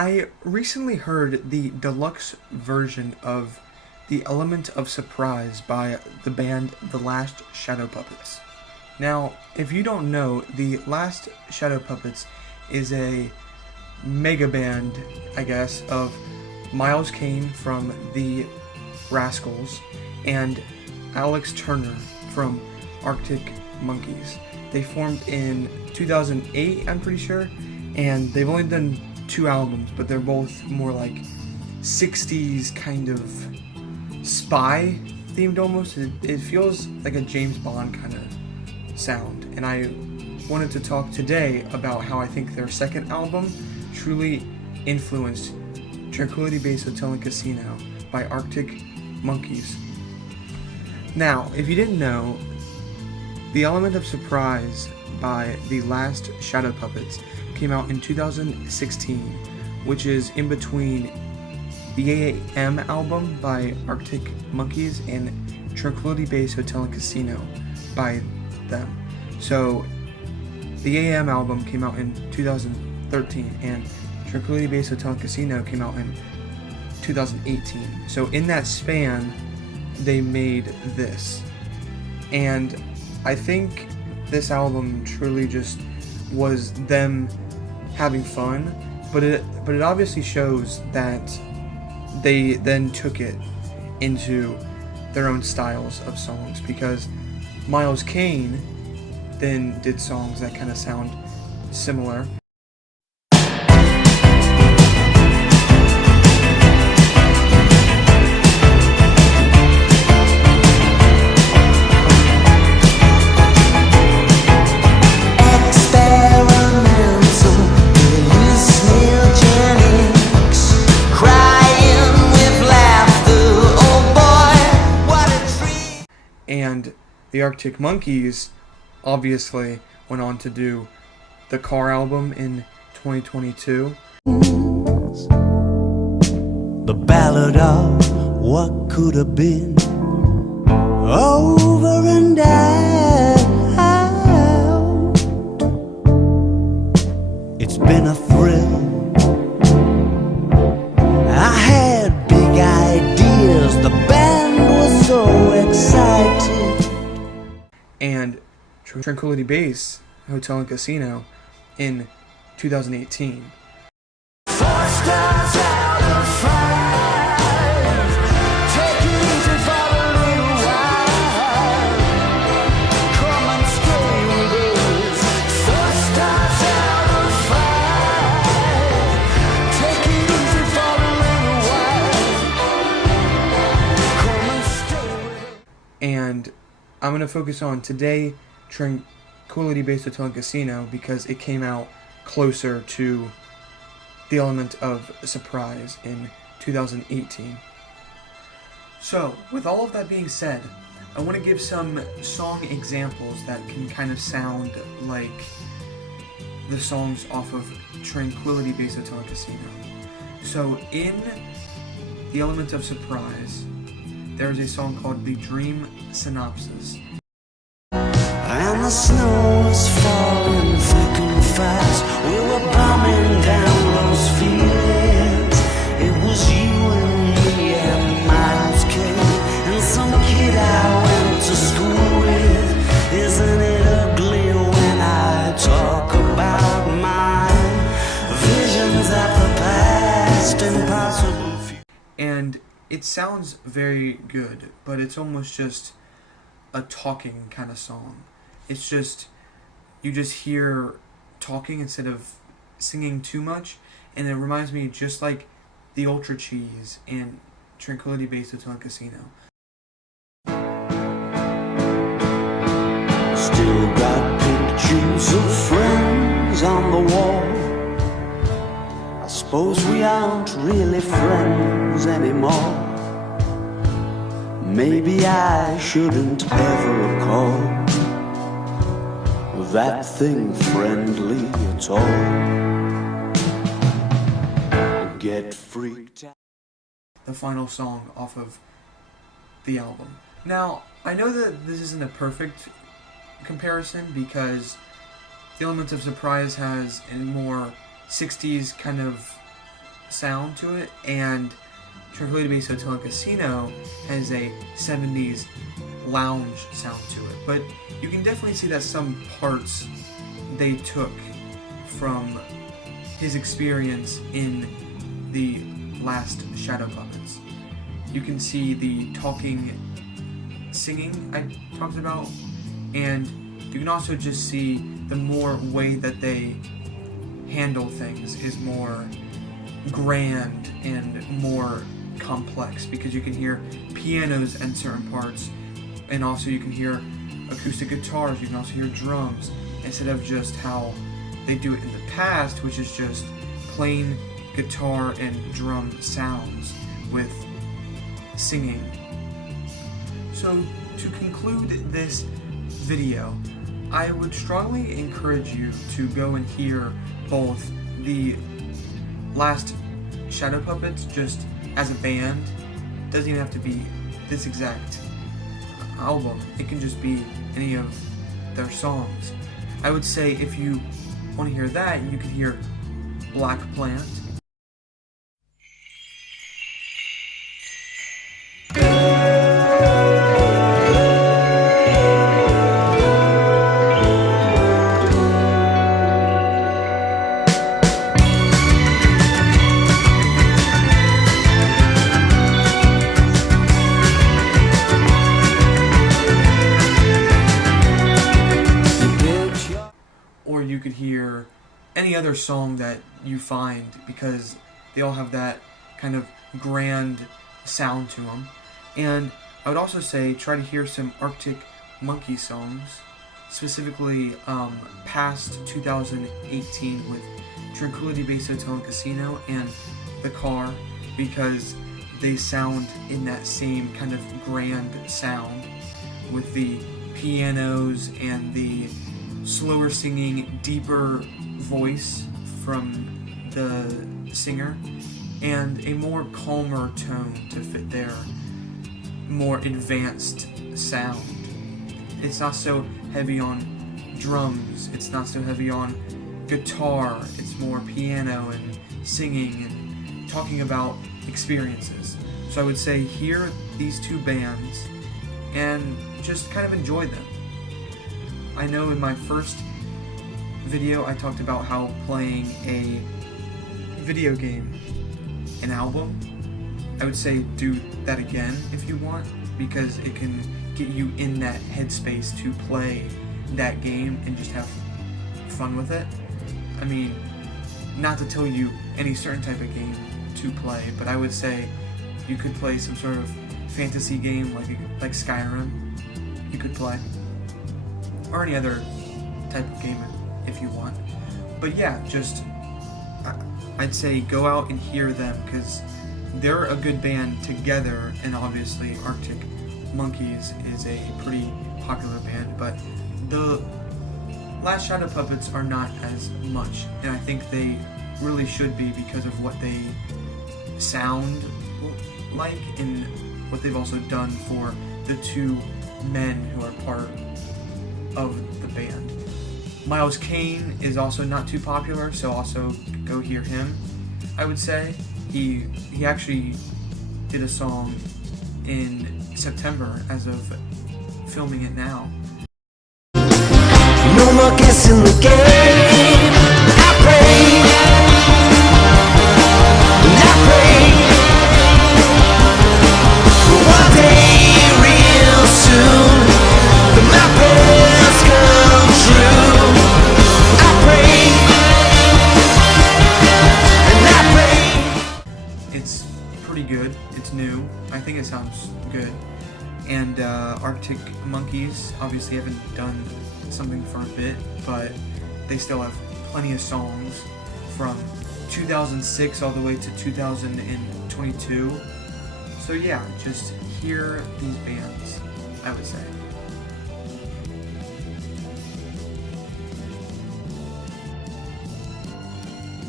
I recently heard the deluxe version of The Element of Surprise by the band The Last Shadow Puppets. Now, if you don't know, The Last Shadow Puppets is a mega band, I guess, of Miles Kane from the Rascals and Alex Turner from Arctic Monkeys. They formed in 2008, I'm pretty sure, and they've only done 2 albums, but they're both more like 60s kind of spy themed almost. It feels like a James Bond kind of sound, and I wanted to talk today about how I think their second album truly influenced Tranquility Base Hotel Casino by Arctic Monkeys. Now, if you didn't know, The Element of Surprise by The Last Shadow Puppets came out in 2016, which is in between the AM album by Arctic Monkeys and Tranquility Base Hotel Casino by them. So, the AM album came out in 2013, and Tranquility Base Hotel Casino came out in 2018. So in that span, they made this. And I think this album truly just was them having fun, but it obviously shows that they then took it into their own styles of songs, because Miles Kane then did songs that kind of sound similar. And the Arctic Monkeys obviously went on to do the Car album in 2022. The ballad of what could have been, over and out. It's been a thrill. I had big ideas. The band was so excited. And Tranquility Base Hotel and Casino in 2018. 4 stars out of 5. Take it easy for a little while. Come and stay with us. 4 stars out of 5. Take it easy for a little while. Come and stay with us. And I'm going to focus on today Tranquility Base Hotel and Casino because it came out closer to The Element of Surprise in 2018. So, with all of that being said, I want to give some song examples that can kind of sound like the songs off of Tranquility Base Hotel and Casino. So, in The Element of Surprise, there's a song called The Dream Synopsis. And the snow was falling thick and fast. We were bombing down those fields. It was you and me and Miles Kane and some kid I went to school with. Isn't it ugly when I talk about mine? Visions of the past, impossible. And it sounds very good, but it's almost just a talking kind of song. It's just, you just hear talking instead of singing too much, and it reminds me just like the Ultra Cheese and Tranquility Base Hotel and Casino. Still got pictures of friends on the wall. I suppose we aren't really friends anymore. Maybe I shouldn't ever call that thing friendly at all. Get freaked out. The final song off of the album. Now, I know that this isn't a perfect comparison because The Element of Surprise has a more 60s kind of sound to it, and Tranquility Base Hotel Casino has a 70s lounge sound to it. But you can definitely see that some parts they took from his experience in the last Shadow Puppets. You can see the talking, singing I talked about, and you can also just see the more way that they handle things is more grand and more complex, because you can hear pianos in certain parts, and also you can hear acoustic guitars, you can also hear drums, instead of just how they do it in the past, which is just plain guitar and drum sounds with singing. So to conclude this video, I would strongly encourage you to go and hear both the last Shadow Puppets just as a band. It doesn't even have to be this exact album, it can just be any of their songs. I would say if you want to hear that, you can hear Black Plant. Or you could hear any other song that you find, because they all have that kind of grand sound to them. And I would also say try to hear some Arctic Monkeys songs, specifically past 2018 with Tranquility Base Hotel Casino and The Car, because they sound in that same kind of grand sound with the pianos and the slower singing, deeper voice from the singer, and a more calmer tone to fit their more advanced sound. It's not so heavy on drums, it's not so heavy on guitar, it's more piano and singing and talking about experiences. So I would say hear these two bands and just kind of enjoy them. I know in my first video I talked about how playing a video game, an album, I would say do that again if you want, because it can get you in that headspace to play that game and just have fun with it. I mean, not to tell you any certain type of game to play, but I would say you could play some sort of fantasy game like Skyrim, you could play, or any other type of game if you want. But yeah, just I'd say go out and hear them, because they're a good band together, and obviously Arctic Monkeys is a pretty popular band, but the last Shadow Puppets are not as much, and I think they really should be because of what they sound like and what they've also done for the two men who are part of the band. Miles Kane is also not too popular, so also go hear him. I would say he actually did a song in September as of filming it now. No more guessing the game. I pray, and I pray for one day real soon that my prayers come true. I pray, and I pray. It's pretty good. It's new. I think it sounds good. And Arctic Monkeys obviously haven't done something for a bit, but they still have plenty of songs from 2006 all the way to 2022. So yeah, just hear these bands, I would say.